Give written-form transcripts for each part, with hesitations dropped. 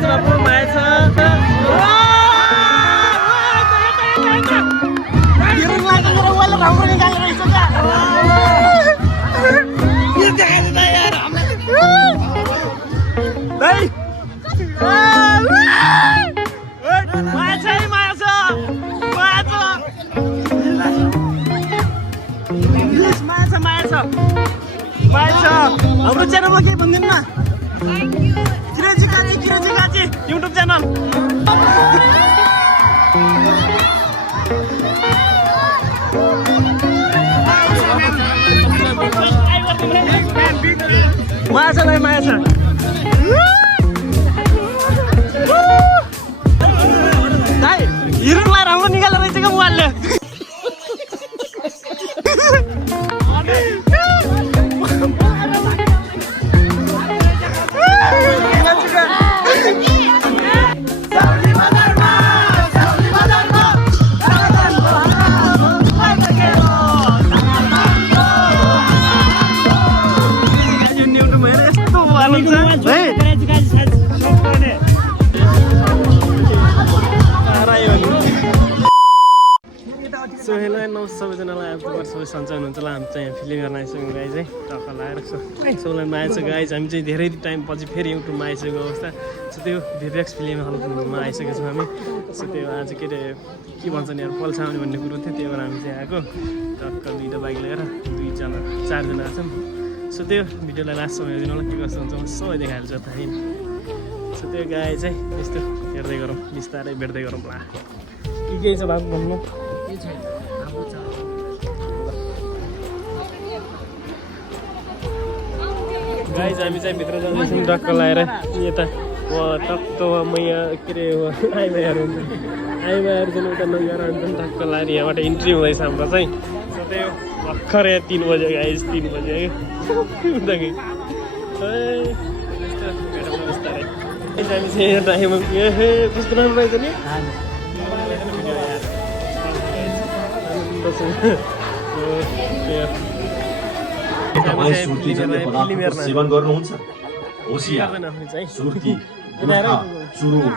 माएछ बाबु माएछ हिरुङ लाग्यो मेरो वाला राम्रो निकालेर रहेछ क्या के देखाइछ त यार हामीलाई दाइ माएछ है माएछ माएछ माएछ माएछ माएछ हाम्रो च्यानलमा केही भन्दिनु न किरेजी काजी युट्युब च्यानल माएछ भाइ माएछ दाइ हिरुङलाई राम्रो निकालेर रहेछ क्या मोबाइलले सो हेलो नमस्ते सबैजनालाई आज तपाईँ सबै सन्चै हुनुहुन्छ होला हामी चाहिँ यहाँ फिल्म गर्न आइसक्यौँ गाई चाहिँ टक्क लगाएर सबैलाई आएछ गाइज हामी चाहिँ धेरै टाइम पछि फेरि युट्युबमा आइसकेको अवस्था सो त्यो भिभेक्स फिल्म हलमा आइसकेको छौँ हामी सो त्यो आज के अरे के भन्छ नि पल्सा आउने भन्ने कुरो थियो त्यही भएर हामी चाहिँ आएको टक्क दुईवटा बाइक लिएर चारजना छौँ सो त्यो भिडियोलाई लास्टसम्म हेरिदिनु होला के कस्तो हुन्छ सबै देखाइहाल्छ थाहा सो त्यो गाई चाहिँ यस्तो हेर्दै गरौँ बिस्तारै भेट्दै गरौँ ला के छ बाबु भन्नु गाइज हामी चाहिँ भित्र जाँदैछौँ डक्क लगाएर यता टक्क म यहाँ के अरे आइमाईहरू हुन्छ आइमाईहरू चाहिँ उता नगएर हुन्छन् टक्क लगाएर यहाँबाट इन्ट्री हुँदैछ हाम्रो चाहिँ सो त्यही भर्खर यहाँ 3 बजे गाइज 3 बजे उताकै बिस्तारै हामी चाहिँ यहाँ टाइम कस्तो राम्रो रहेछ नि सेवन गर्नुहुन्छ होसियार सुर्ती चुरोट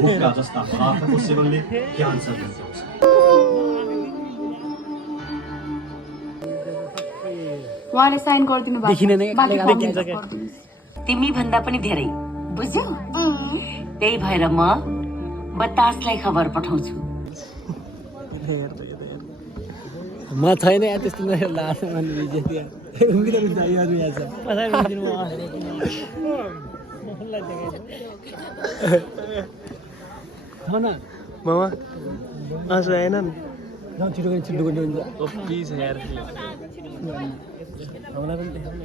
हुक्का जस्ता पदार्थको सेवनले क्यान्सर हुन्छ उहाँले साइन गरिदिनु भएको तिमी भन्दा पनि धेरै बुझ्यौ त्यही भएर म बतासलाई खबर पठाउँछु म छैन या त्यस्तो लास्ट मामा आँसु आएन छिटो हुन्छ प्लिज यार हामीलाई पनि देखाउनु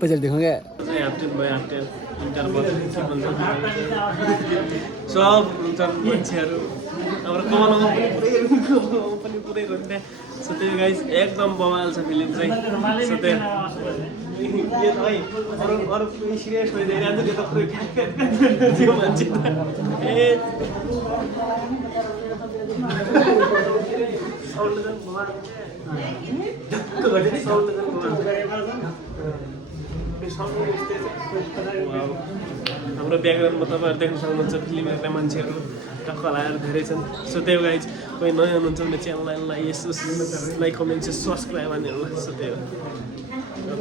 पछि देखौँ क्या सब मान्छेहरू हाम्रो कमलमा पनि पुरै रोक्ने सो त्यो गाइस एकदम बवाल छ फिल्म चाहिँ सो त्यो अरू सिरियस भइदिइरहन्छ त्यो त पुरै त्यो मान्छे ए हाम्रो ब्याकग्राउन्डमा तपाईँहरू देख्न सक्नुहुन्छ फिल्म हेर्ने मान्छेहरू टक्क लगाएर धेरै छन् सो त्यो गाइज कोही नयाँ हुनुहुन्छ भने च्यानललाई यसो लाइक कमेन्ट चाहिँ सब्सक्राइब हान्नु सो त्यो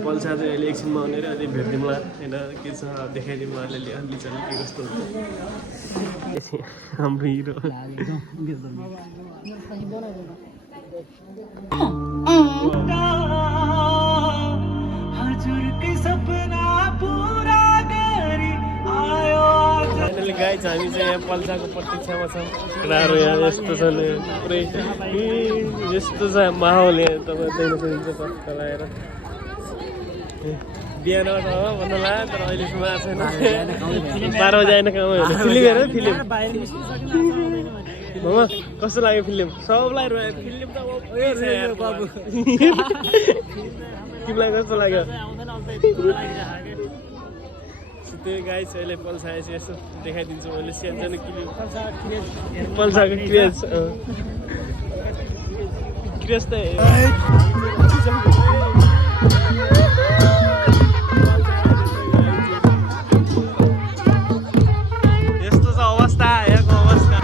पल्सा चाहिँ अहिले एकछिनमा भनेर अलि भेटिदिउँला होइन के छ देखाइदिउँ अलिअलि अलिचलि के कस्तो हुन्छ हाम्रो हिरो फाइनली गाइज हामी चाहिँ यहाँ पल्साको प्रतीक्षामा छौँ केटाहरू यहाँ यस्तो छ पुरै यस्तो छ माहौल यहाँ तपाईँ देख्न सक्नुहुन्छ पक्क लगाएर बिहान भन्नु ला तर अहिलेसम्म आएको छैन 12 बजी आएन काम फिल्म हेर फिल्म मामा कस्तो लाग्यो फिल्म सबलाई फिल्म त बाबु तिमीलाई कस्तो लाग्यो त्यही गाई छ अहिले पल्सा आएछ यसो देखाइदिन्छु मैले सानो क्लिप पल्साको क्रेज व्यस्तै यस्तो छ अवस्था यहाँको अवस्था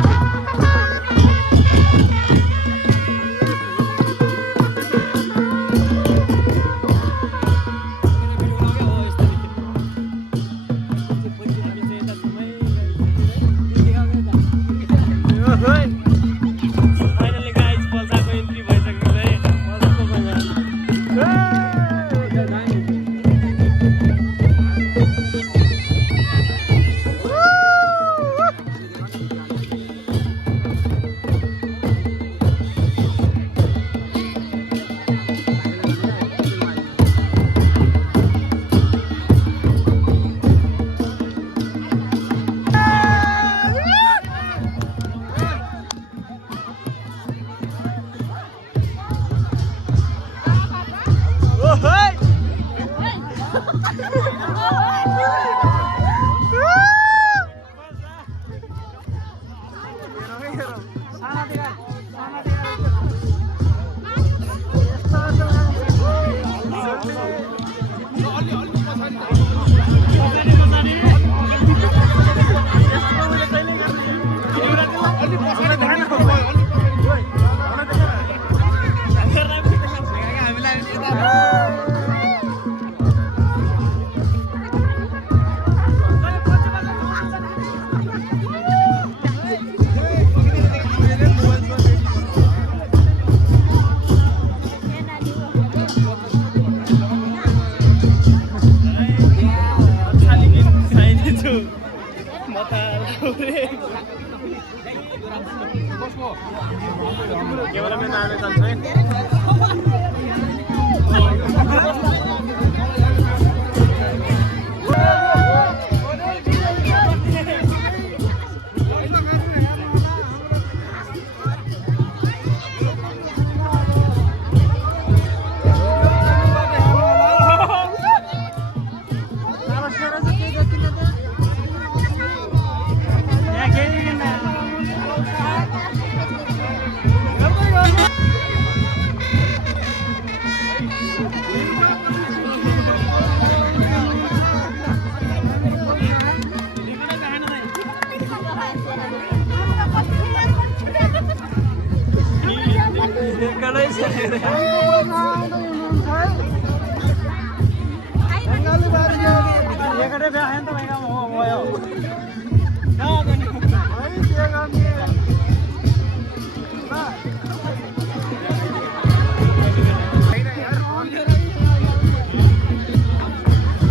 फाइनली गाइज पल्साको एन्ट्री भइसक्यो है मजाको क्यामेराम्यान आएर जान्छ है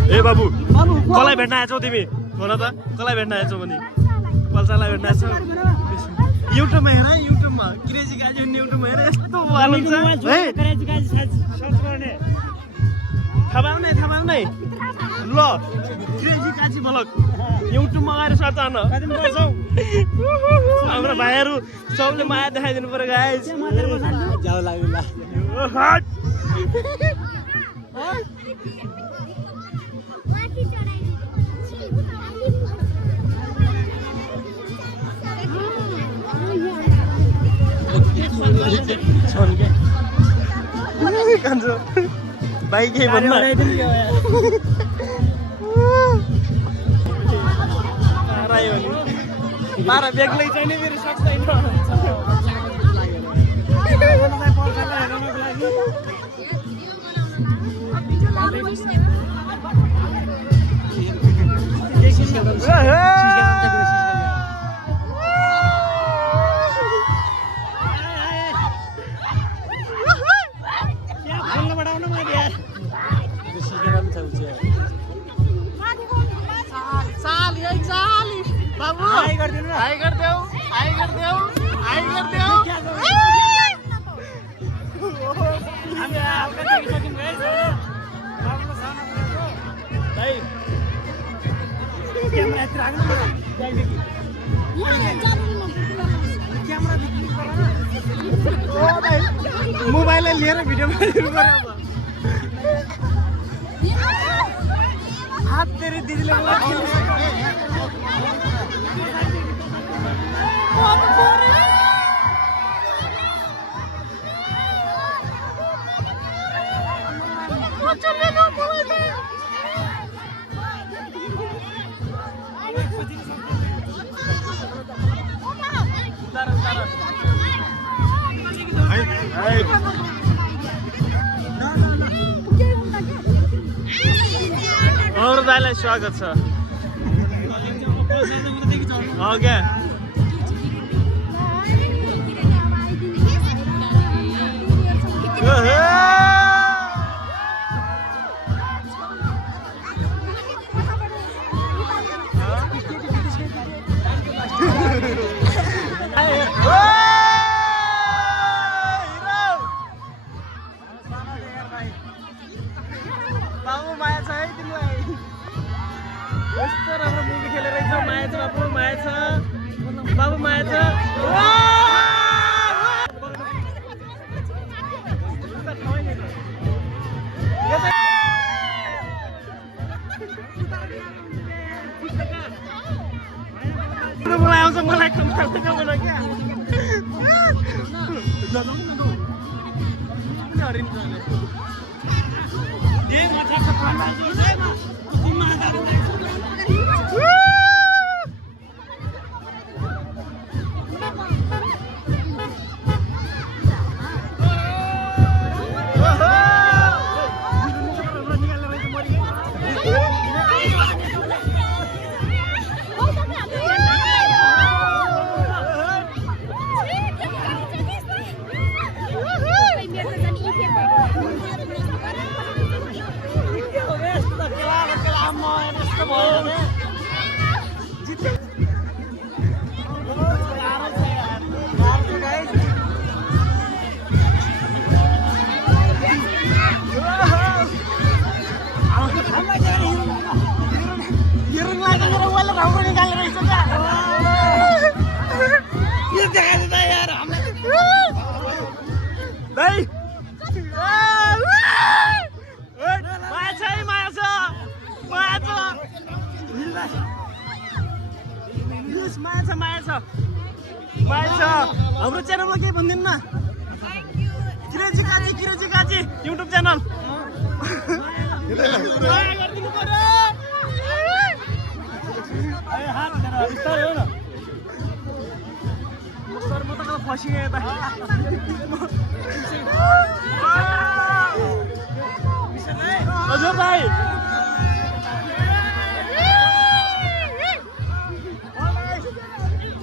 ए बाबु कसलाई भेट्न आएछौ तिमी भन त कसलाई भेट्न आएछौ भने पल्सालाई भेट्न आएछौ युट्युबमा हेर है युट्युबमा क्रेजी गाजी भन्ने युट्युबमा हेर यस्तो वालन छ है क्रेजी गाजी सर्च गर्ने थाहा पाउ नै ल क्रेजी गाजी भ्लग युट्युबमा गएर सर्च गर्न हाम्रो भाइहरू सबले माया देखाइदिनु पर्यो गाइस जाऊ लाग्ला बाइक पारा बेग्लै छैन फेरि सक्दैन मोबाइल लिएर भिडियो बनाइदिनु पर्यो हात तेरी दिदीले हाम्रो दाइलाई स्वागत छ क्या बाबु माया छ है तिमीलाई यस्तो राम्रो मुभी खेलेर रहेछ माया छ बाबु माया छ बाबु माया छ मलाई आउँछ मलाई हाम्रो च्यानलमा केही भनिदिनु न किरेजी काजी युट्युब च्यानल सर म त फसिएँ यता हजुर भाइ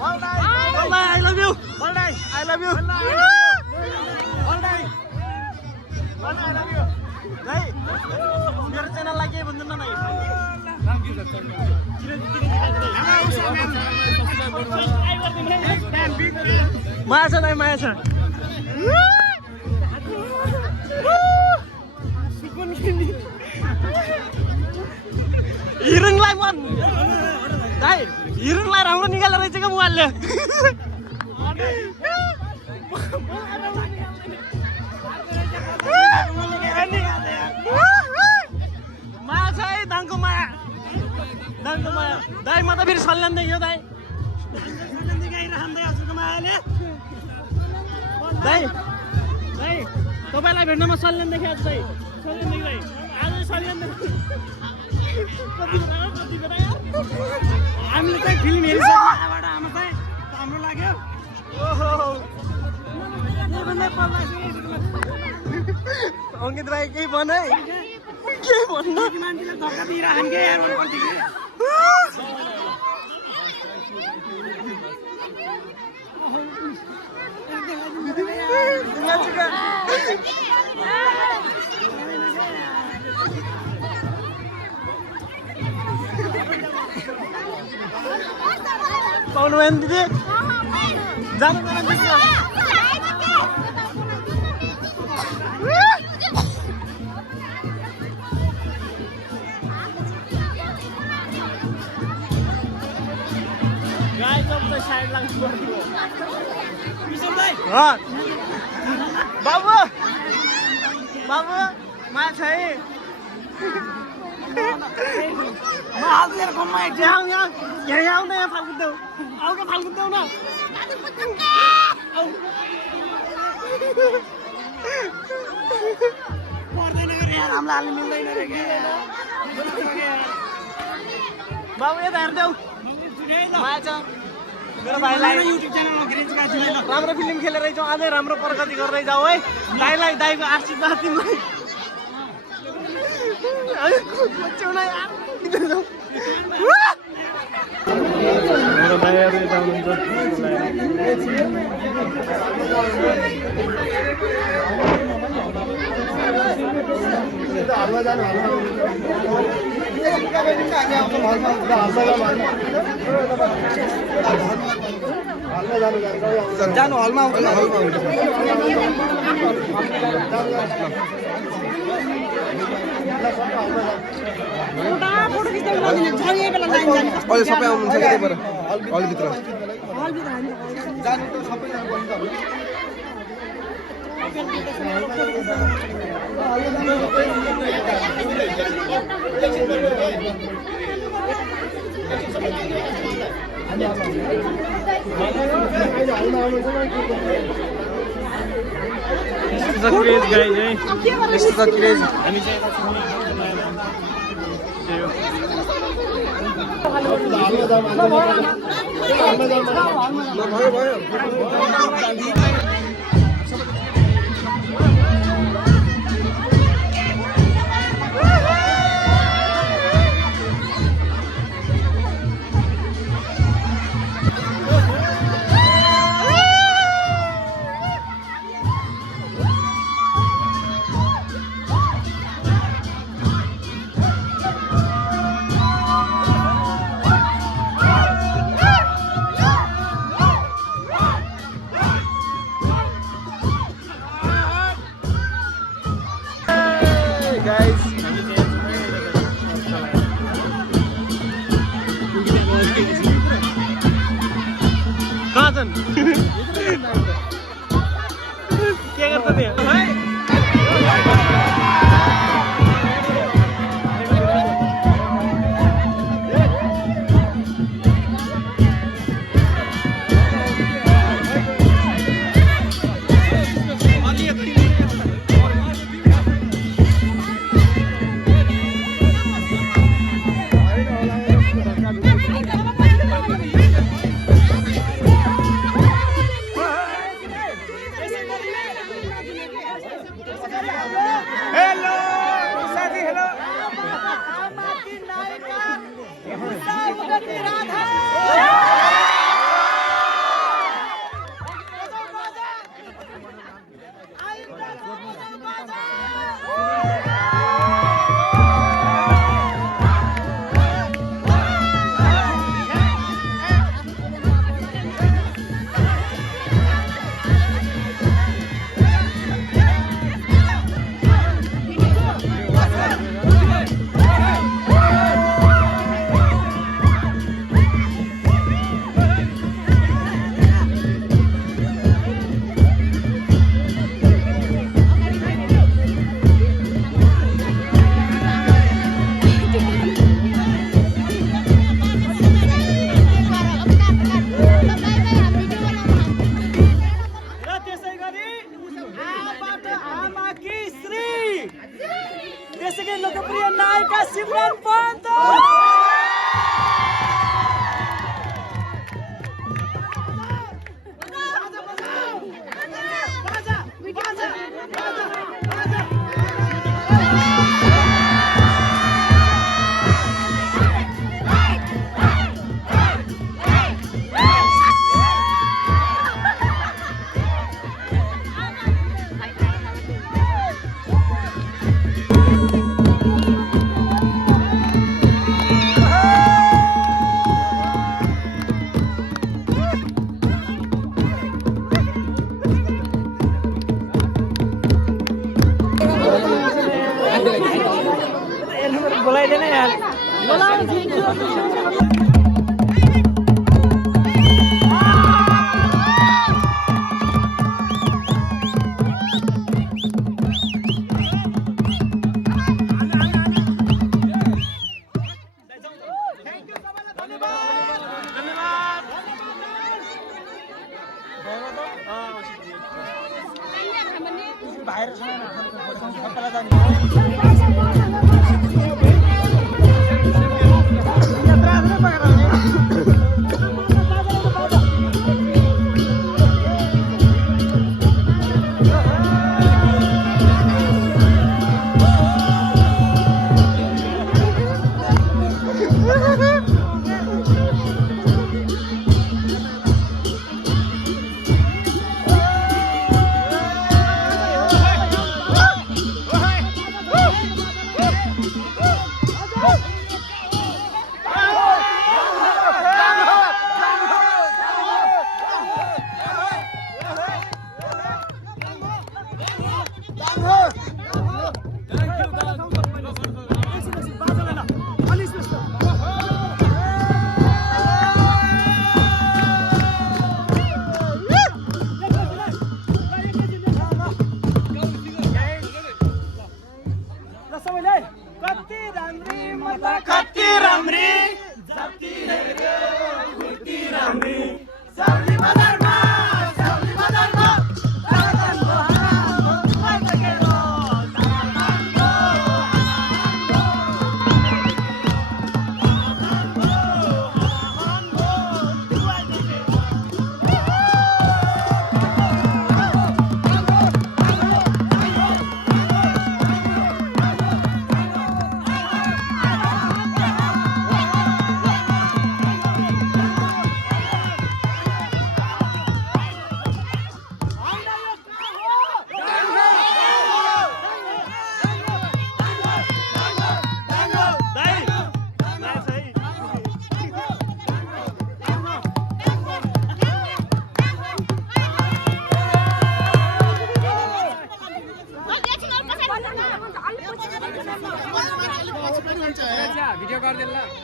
I love you. All day. I love you. All day. I love you. Hey, मेरो च्यानल लागि के भन्दैन न माया छ दाइ माया छ हिरुङलाई मन दाइ हिरुङलाई राम्रो निकालेर रहेछ क्या मोबाइलले माया छ है दाङको माया दाइ म त फेरि सल्यान देख्यो दाइ दाइ तपाईँलाई भेट्नमा सल्यान देखेँ आज दाइ सल्यान देखेँ दाइ आज सल्यान हामीले चाहिँ फिल्म हेरिसक्यो आमा चाहिँ राम्रो लाग्यो अङ्कित भाइ केही भन है के भन्नु मान्छेले धक्का दिइरहन् के यार पाउनु भएन दिदी जानु बाबु बाबु माया छ है आउँदा यहाँ फाल्कुद्देऊ आऊ क्या फाल्कुद्देऊ न पर्दैन हामीलाई हाल्नु मिल्दैन रे के बाबु यता हेर्देऊ माया छ मेरो भाइलाई युट्युब च्यानलमा ग्रेज गादिनु ल राम्रो फिल्म खेलेर जाउँ अझै राम्रो प्रगति गर्दै जाऊ है दाइलाई दाइको आशीर्वाद तिमीलाई मेरो दाइहरू यता जानु हलमा आउँछ न हलमा अहिले सबै आउनुहुन्छ कि त्यही भएर हलभित्र जानु त सबैजना के गर्छ नि देशकै लोकप्रिय नायिका सिमरन पन्त बोलाइदिने यार भिडियो गरिदिनु ल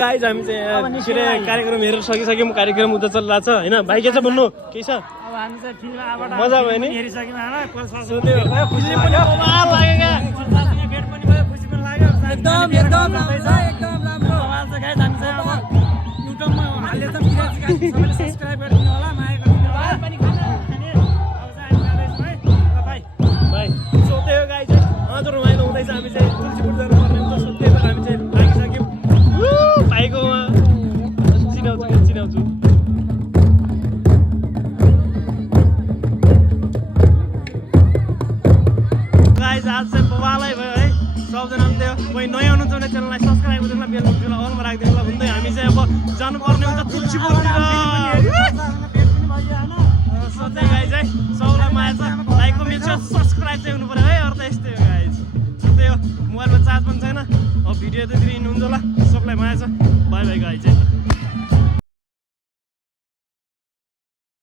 गाइज हामी चाहिँ यहाँ के अरे कार्यक्रम हेरेर सकिसक्यौँ कार्यक्रम उता चलिरहेको छ होइन भाइ के छ भन्नु के छ मजा भयो नि हजुर रमाइलो हुँदैछ हामी चाहिँ तुलसीपुर जानुपर्ने हुन्छ सोध्दै हामी चाहिँ लागिसक्यौँ भाइकोमा चिनाउँछु गाइज आज चाहिँ बवालै भयो है सबजनाले त्यो कोही नयाँ हुनुहुन्छ भने च्यानललाई सब्सक्राइब गर्नु बेल बटन अलमा राखिदिनु ल भन्दै हामी चाहिँ अब जानुपर्ने हुन्छ तुलसीपुरतिर सोध्दै गाइज है सबलाई माया छ लाइकको मिल्छ सब्सक्राइब चाहिँ हुनु पर्यो है अरू त यस्तै हो गाइज त्यही हो मोबाइलमा चार्ज पनि छैन अब भिडियो त्यति हिँड्नुहुन्छ होला सबलाई माया छ बाई बाई गाइज चाहिँ